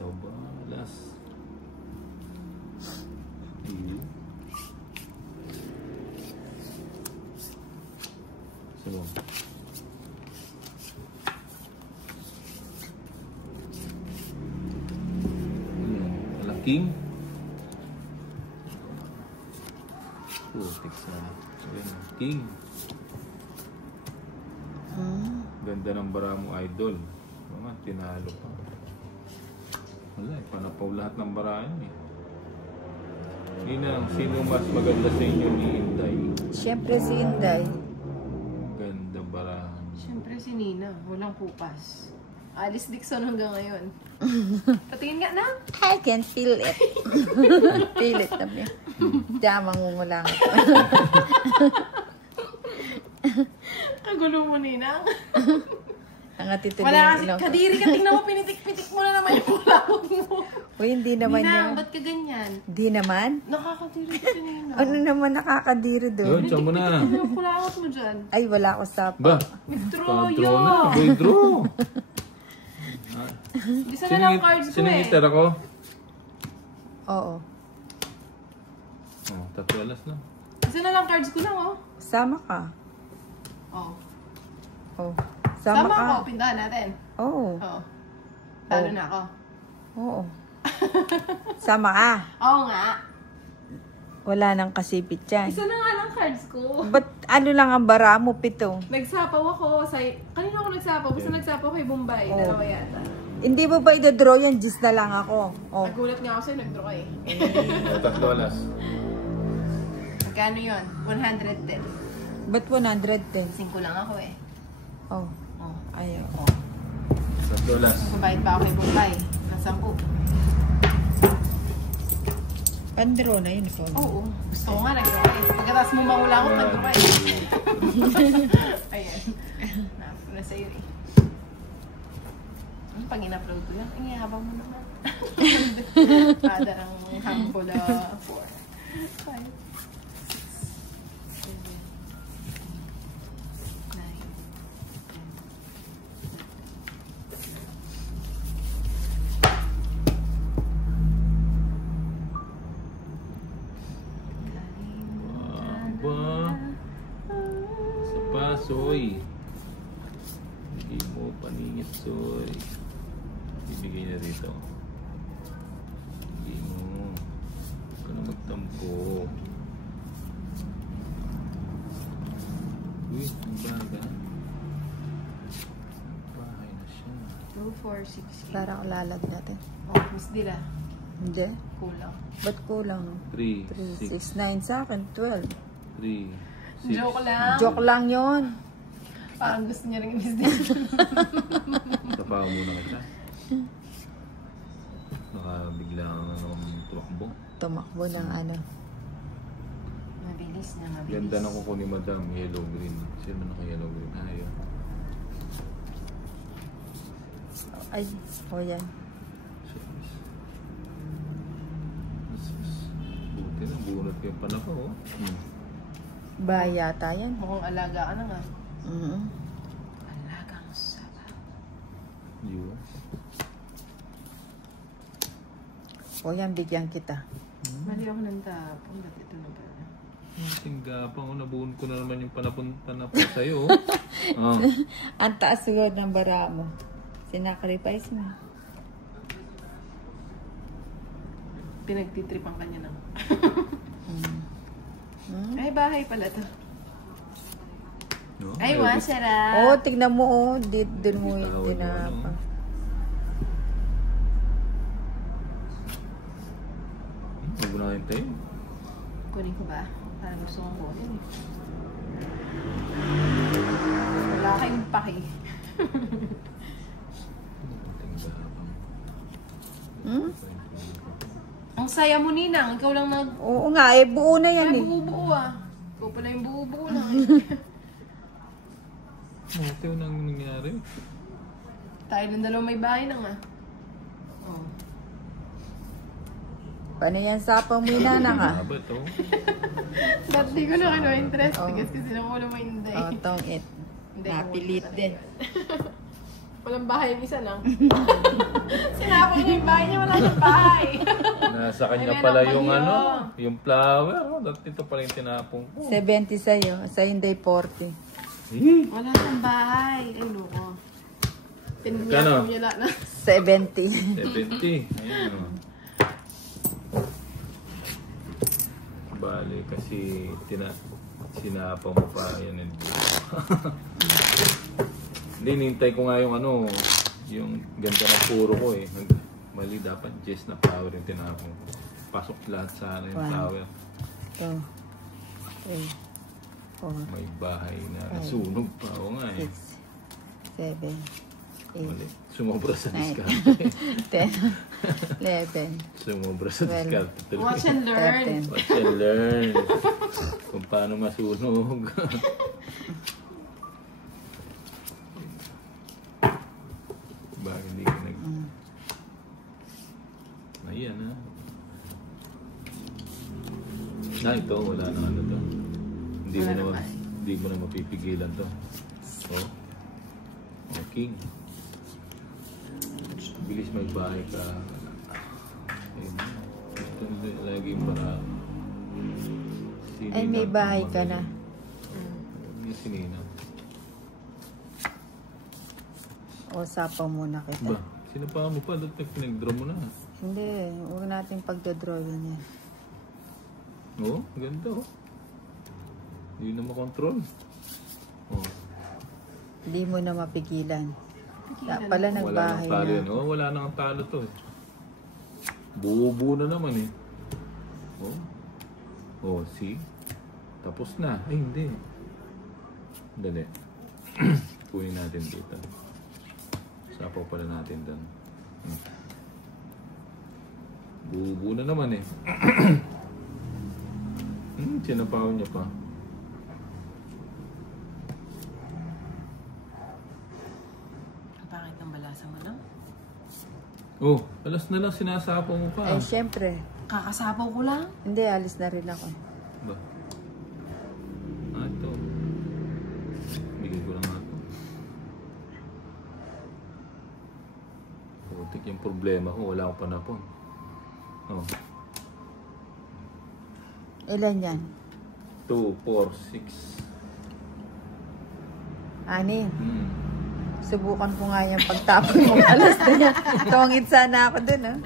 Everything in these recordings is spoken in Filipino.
Sa balas. Iyo. So. Malaking. Putik sana. King. Ganda ng bara mo, idol. Mga tinalo pa. Wala eh, panapaw lahat ng bara yun eh. Ninang, sino mas maganda sa inyo ni Inday? Siyempre si Inday. Ganda bara. Siyempre si Nina, walang pupas. Alice Dixon hanggang ngayon. Patingin nga na. I can feel it. Feel it namin. Diyan, mangungulang. Ang gulo mo, Nina. Ang atitude Wala kasi, kadiri ka, tingnan mo, pinitik-pitik mo na naman yung kulawag mo. O, hindi naman Nina, yan. ba't ka ganyan? Hindi naman? Nakakadiri ka, Nina. Ano naman nakakadiri doon? Yun, tiyan mo na. Ano yung kulawag mo dyan? Ay, wala ko sa Ba? Withdraw Draw yun. na. Withdraw. Bisa na lang cards ko eh. Sinangiter ako? Oo. Oh, tatualas lang. Bisa na lang cards ko lang, oh. Sama ka. Oh. Oh. Sama ka. ako, pintahan natin. Oo. Oh. Talo na ako. Oo. Sama ka. Oo nga. Wala nang kasipit yan. Isa na nga lang cards ko. Ba't ano lang ang bara mo, 7? Nagsapaw ako sa... Kanina ako nagsapaw. Basta nagsapaw kay Bombay. Oh. Dalawa yata. Hindi mo ba i-draw yan? Gis na lang ako. Oh. Nagulat nga ako sa'yo. Nag-draw ka eh. Tatualas. Magkano yun? 110. Ba't 110? 5 lang ako eh. Oh. Oh. Ayaw. Tatualas. Mabayad pa ako kay Bombay. Ng 10. Pandraw na yun. Ikaw. Oo. Gusto ko nga nag-draw ka eh. Pagkatapos mo mahula ako, nag-draw ka eh. Ayan. Nasa iyo eh. Pag in-upload ko yan, ang ihabang mo naman. Kada ng handful 4, 5, 6, 7, 8, 9, 10. Aba. Sa pasoy. Hindi mo paningit, soy. Ibigay na dito. Hindi mo. Huwag ka na magtampo. Uy, ang baga. Bahay na siya. 2, 4, 6, 8. Para ko lalag natin. Oh, Miss Dila. Hindi. Kulang. Ba't kulang? 3, 3, 6, 6, 9 sa akin, 12. 3, 6. Joke lang. Joke lang yun. Parang gusto niya rin Miss Dila. Tapaw muna kita. Baka biglang tumakbo. Tumakbo ng ano. Mabilis na, mabilis. Ganda na kuko ni Madam, yellow green. Sino naka yellow green? Ah, yun. Ay, o yan. Buti na, bunot yung panako. Oh. Ba yata yan. Mukhang alaga ka na nga. Alagang saba. Yun. O yan, bigyan kita. Mali ako ng tapong. Ba't ito na ba? Tinggapang ko, nabuon ko na naman yung panapon sa'yo. Oh. Ang taas siguro ng bara mo. Sinacrifice mo. Pinagtitripan ka niya na. Ay, bahay pala to. No? Ay, wow, sarap. Oo, tignan mo, oh. Doon mo yung Tawag mo, tinapa. Huwag na kayo tayo. Kunin ko ba? Parang gusto kong kunin eh. Wala kayong paki. Ang saya mo, Ninang. Ikaw lang nag... Oo nga, eh, buo na yan Ay, eh. buo-buo ah. Ikaw pala yung buo-buo lang. Ito yung nangyari. Tayo ng dalawa may bahay na nga. Oh. Paano yan sa pamina na nga? Abat, oh. Ba't di ko na kinuha interest? Oh. Kasi sinukulo mo hindi. Oh, tong it. Hindi, Napilit kukunin din. Walang bahay, isa lang. Sinapang niya yung bahay niya, wala siyang bahay. Nasa kanya Ay, pala meron yung pa ano, yun. yung flower. Oh, ito pala yung tinapong ko. 70 sa'yo. Sa hindi 40. Wala siyang bahay. Ay, loko. Kano? Pinagyan niya lang na. 70. 70. Ayun o. Bale, kasi sinapa mo pa yan. Hindi, nintay ko nga yung ano, yung ganda ng puro ko eh. Mali, dapat Jess na flower yung tinapong ko. Pasok lahat sa ano yung Wow. flower. 2, 3, 4, May bahay na nasunog pa. Oo nga eh. 6, 7, 8, Mali. Sumobra sa 9, diskarte. 10, 11, Sumobra sa 12. diskarte. tuloy. Watch and learn. 13. Watch and learn. Kung paano masunog. Bakit hindi ka nag... Ayan ha. Ito. Wala na ano to. Hindi mo na mapipigilan to. Oh. King. Bilis magbahay ka. Ayun. Ito lagi para... Ay, may bahay ka na. Yung sinina. O, sapaw muna kita. Ba? Sinapa mo pa. Dapat pinag-draw mo na. Hindi, huwag natin pagdodrawing yan. Oo, ganda oh. Hindi na makontrol. Oh. Hindi mo na mapigilan. Pala Wala nagbahay nang talo na. yan. Oh, wala nang talo to. Buo-buo na naman eh. Oh. Oh, see? Tapos na. Ay, hindi. Dali. Kunin natin dito. Sapaw pala natin doon. Buo-buo na naman eh. Sinapaw niya pa. Bakit ang balasa mo lang? Oh, alas na lang sinasapaw mo pa. Ay, syempre. Kakasapaw ko lang. Hindi, alis na rin ako. Ba? Ito. Bigay ko lang ito. Putik yung problema ko. Wala akong panapon. Oh. Ilan yan? 2, 4, 6. 6. Subukan ko nga yung pagtapon mong alas na yan. Tungit sana ako dun, ah.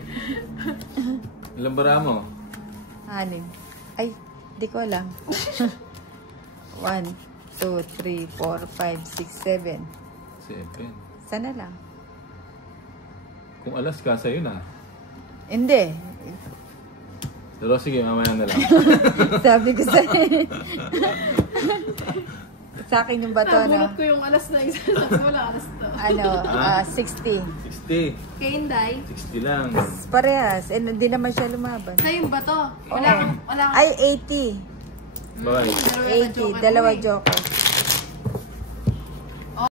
Ilan bara mo? 6. Ay, di ko alam. 1, 2, 3, 4, 5, 6, 7. 7. Sana lang. Kung alas ka, sa'yo na. Hindi. Pero sige, mamaya na lang. Sabi ko sa'yo. Sa akin yung bato, Nabulot no? ko yung alas na isa. Sabi ko wala alas to. 60. 60. Kay Inday. 60 lang. Parehas. Eh, hindi naman siya lumaban. Sa'yo yung bato. Oo. Wala kang... Ay, 80. Bye. 80. Dalawa joker.